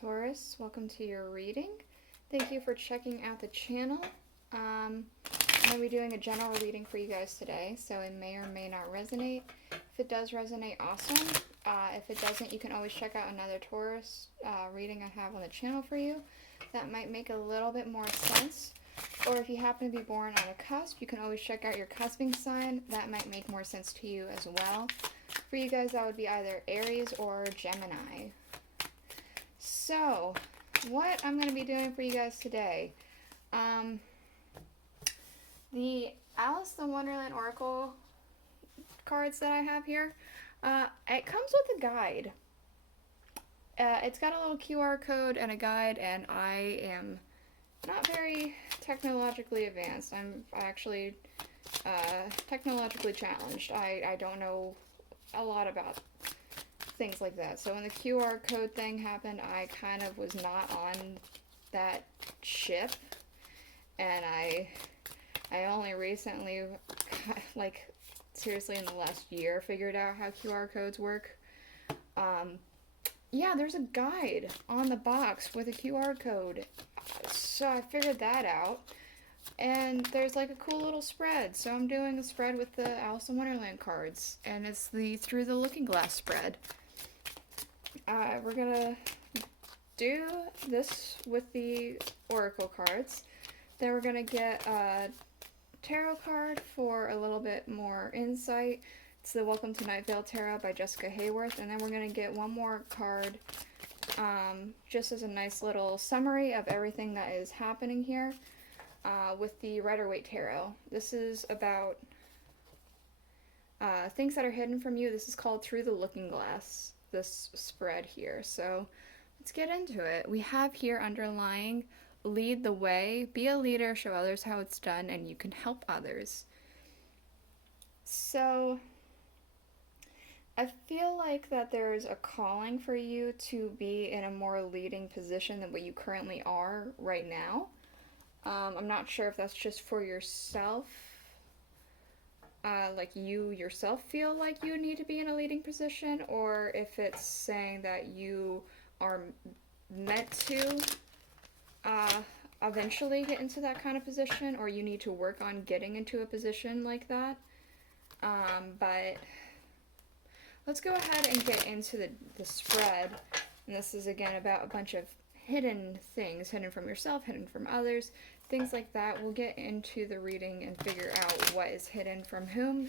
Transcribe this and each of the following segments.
Taurus, welcome to your reading. Thank you for checking out the channel. I'm going to be doing a general reading for you guys today, so it may or may not resonate. If it does resonate, awesome. If it doesn't, you can always check out another Taurus reading I have on the channel for you. That might make a little bit more sense. Or if you happen to be born on a cusp, you can always check out your cusping sign. That might make more sense to you as well. For you guys, that would be either Aries or Gemini. So, what I'm going to be doing for you guys today. The Alice in Wonderland Oracle cards that I have here, it comes with a guide. It's got a little QR code and a guide, and I am not very technologically advanced. I'm actually technologically challenged. I don't know a lot about things like that. So when the QR code thing happened, I kind of was not on that ship, and I only recently, like seriously in the last year, figured out how QR codes work. Yeah, there's a guide on the box with a QR code, so I figured that out. And there's like a cool little spread, so I'm doing a spread with the Alice in Wonderland cards, and it's the Through the Looking Glass spread. We're gonna do this with the Oracle cards. Then we're gonna get a tarot card for a little bit more insight. It's the Welcome to Night Vale Tarot by Jessica Hayworth. And then we're gonna get one more card just as a nice little summary of everything that is happening here with the Rider-Waite Tarot. This is about things that are hidden from you. This is called Through the Looking Glass, this spread here. So let's get into it. We have here underlying, lead the way, be a leader, show others how it's done, and you can help others. So I feel like that there's a calling for you to be in a more leading position than what you currently are right now. I'm not sure if that's just for yourself, like you yourself feel like you need to be in a leading position, or if it's saying that you are meant to eventually get into that kind of position, or you need to work on getting into a position like that. But let's go ahead and get into the spread. And this is again about a bunch of hidden things, hidden from yourself, hidden from others, things like that. We'll get into the reading and figure out what is hidden from whom,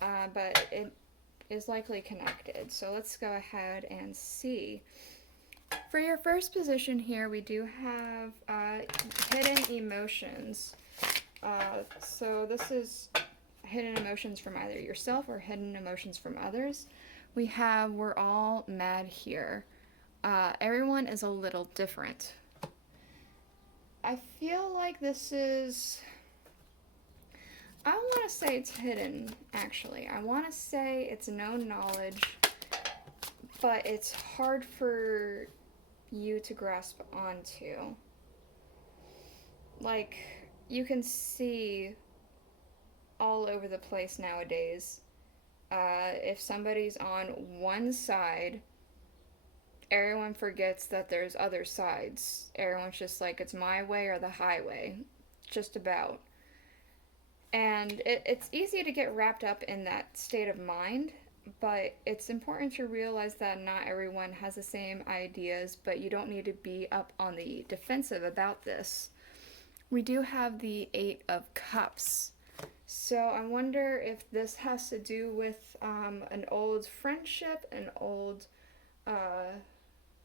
but it is likely connected. So let's go ahead and see. For your first position here, we do have hidden emotions. So this is hidden emotions from either yourself or hidden emotions from others. We have we're all mad here. Everyone is a little different. I feel like this is, I want to say it's hidden, actually. I want to say it's known knowledge, but it's hard for you to grasp onto. Like, you can see all over the place nowadays. If somebody's on one side, everyone forgets that there's other sides. Everyone's just like, it's my way or the highway. Just about. And it's easy to get wrapped up in that state of mind, but it's important to realize that not everyone has the same ideas, but you don't need to be up on the defensive about this. We do have the Eight of Cups. So I wonder if this has to do with an old friendship, an old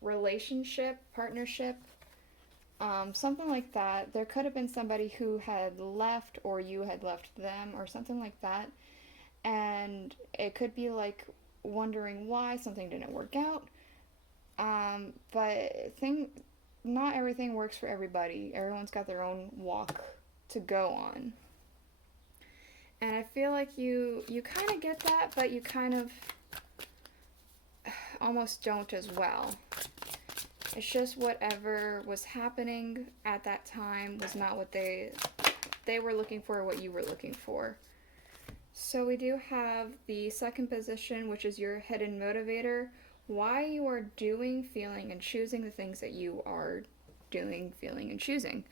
relationship, partnership, something like that. There could have been somebody who had left, or you had left them, or something like that. And it could be like wondering why something didn't work out. But not everything works for everybody. Everyone's got their own walk to go on. And I feel like you kind of get that, but you kind of almost don't as well. It's just whatever was happening at that time was not what they were looking for, or what you were looking for. So we do have the second position, which is your hidden motivator, why you are doing, feeling, and choosing the things that you are doing, feeling, and choosing.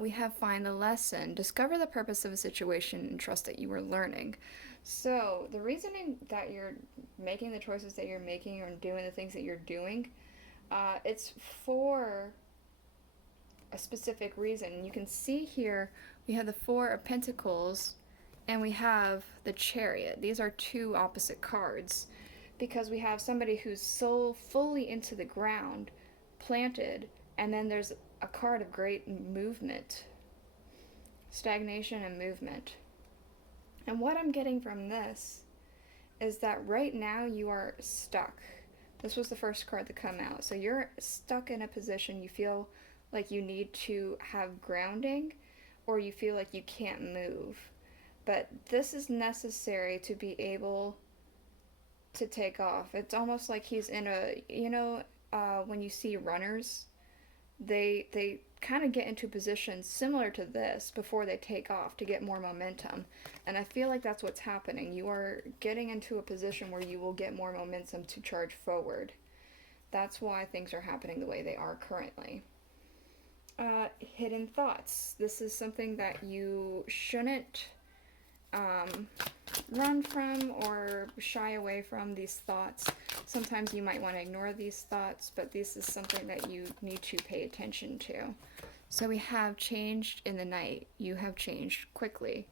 We have find the lesson, discover the purpose of a situation, and trust that you are learning. So the reasoning that you're making the choices that you're making or doing the things that you're doing, it's for a specific reason. You can see here we have the Four of Pentacles and we have the Chariot. These are two opposite cards because we have somebody who's so fully into the ground, planted, and then there's a card of great movement, stagnation and movement. And what I'm getting from this is that right now you are stuck. This was the first card to come out. So you're stuck in a position you feel like you need to have grounding, or you feel like you can't move. But this is necessary to be able to take off. It's almost like he's in a, when you see runners, they kind of get into a position similar to this before they take off to get more momentum. And I feel like that's what's happening. You are getting into a position where you will get more momentum to charge forward. That's why things are happening the way they are currently. Hidden thoughts. This is something that you shouldn't run from or shy away from, these thoughts. Sometimes you might want to ignore these thoughts, but this is something that you need to pay attention to. So we have changed in the night. You have changed quickly.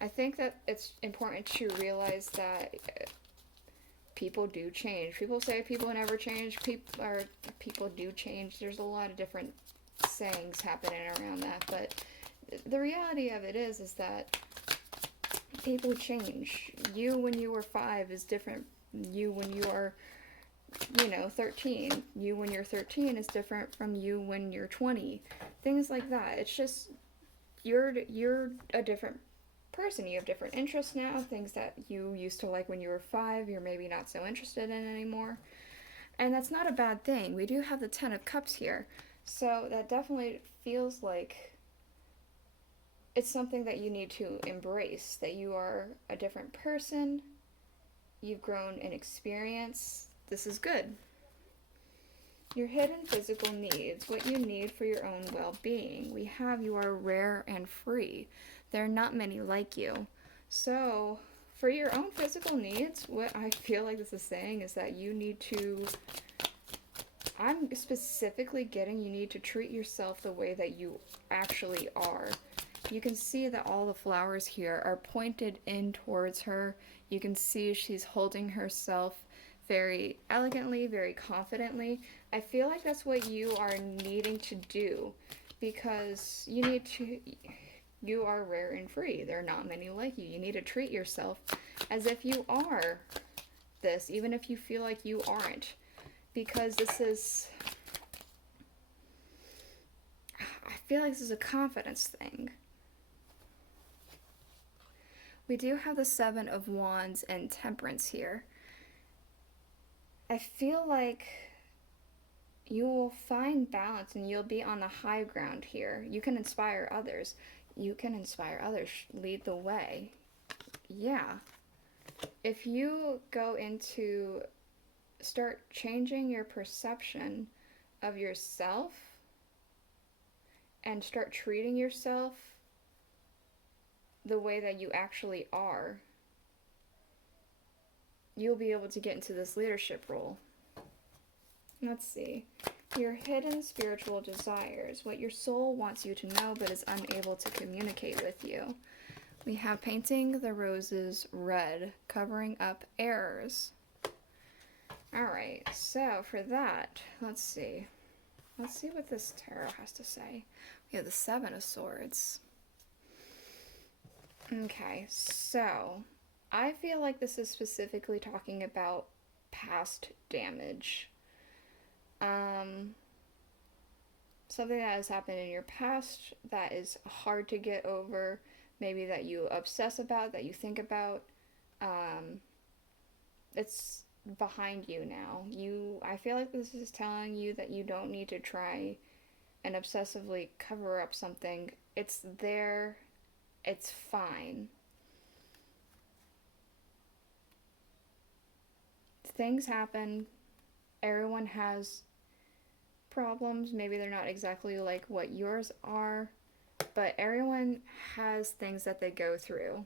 I think that it's important to realize that people do change. People say people never change. People do change. There's a lot of different sayings happening around that, but the reality of it is that people change. You when you were 5 is different. You when you are, 13. You when you're 13 is different from you when you're 20. Things like that. It's just you're a different person. You have different interests now. Things that you used to like when you were 5, you're maybe not so interested in anymore. And that's not a bad thing. We do have the 10 of Cups here. So that definitely feels like it's something that you need to embrace, that you are a different person, you've grown in experience. This is good. Your hidden physical needs, what you need for your own well-being. We have you are rare and free. There are not many like you. So for your own physical needs, what I feel like this is saying is that you need to, I'm specifically getting you need to treat yourself the way that you actually are. You can see that all the flowers here are pointed in towards her. You can see she's holding herself very elegantly, very confidently. I feel like that's what you are needing to do because you are rare and free. There are not many like you. You need to treat yourself as if you are this, even if you feel like you aren't. Because this is, I feel like this is a confidence thing. We do have the 7 of Wands and Temperance here. I feel like you will find balance and you'll be on the high ground here. You can inspire others. You can inspire others. Lead the way. Yeah. If you go into, start changing your perception of yourself and start treating yourself the way that you actually are, you'll be able to get into this leadership role. Let's see. Your hidden spiritual desires, what your soul wants you to know but is unable to communicate with you. We have painting the roses red, covering up errors. Alright, so for that, let's see. Let's see what this tarot has to say. We have the 7 of Swords. Okay, so I feel like this is specifically talking about past damage. Something that has happened in your past that is hard to get over, maybe that you obsess about, that you think about. It's behind you now. I feel like this is telling you that you don't need to try and obsessively cover up something. It's there. It's fine. Things happen. everyone has problems. Maybe they're not exactly like what yours are, but everyone has things that they go through.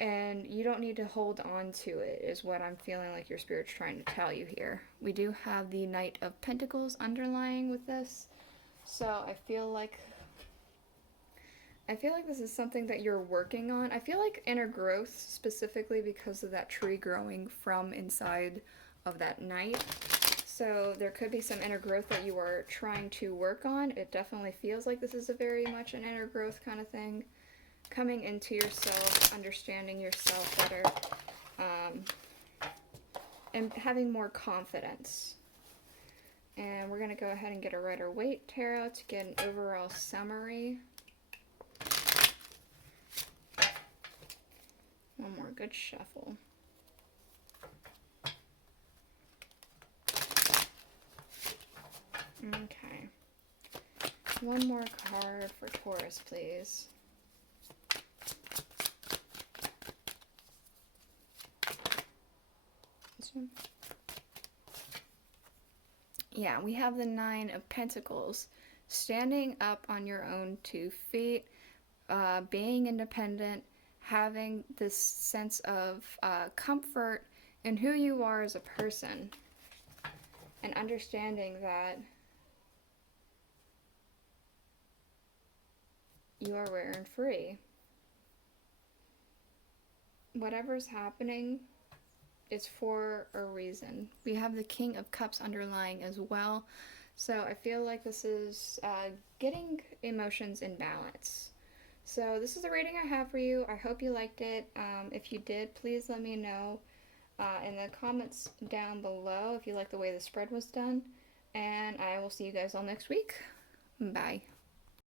And you don't need to hold on to it, is what I'm feeling like your spirit's trying to tell you here. We do have the Knight of Pentacles underlying with this. So I feel like this is something that you're working on. I feel like inner growth, specifically because of that tree growing from inside of that knight. So there could be some inner growth that you are trying to work on. It definitely feels like this is a very much an inner growth kind of thing. Coming into yourself, understanding yourself better, and having more confidence. And we're going to go ahead and get a Rider-Waite tarot to get an overall summary. One more good shuffle. Okay. One more card for Taurus, please. This one. Yeah, we have the Nine of Pentacles. Standing up on your own 2 feet, being independent, having this sense of comfort in who you are as a person, and understanding that you are rare and free. Whatever's happening, it's for a reason. We have the King of Cups underlying as well. So I feel like this is getting emotions in balance. So this is the reading I have for you. I hope you liked it. If you did, please let me know in the comments down below if you like the way the spread was done. And I will see you guys all next week. Bye.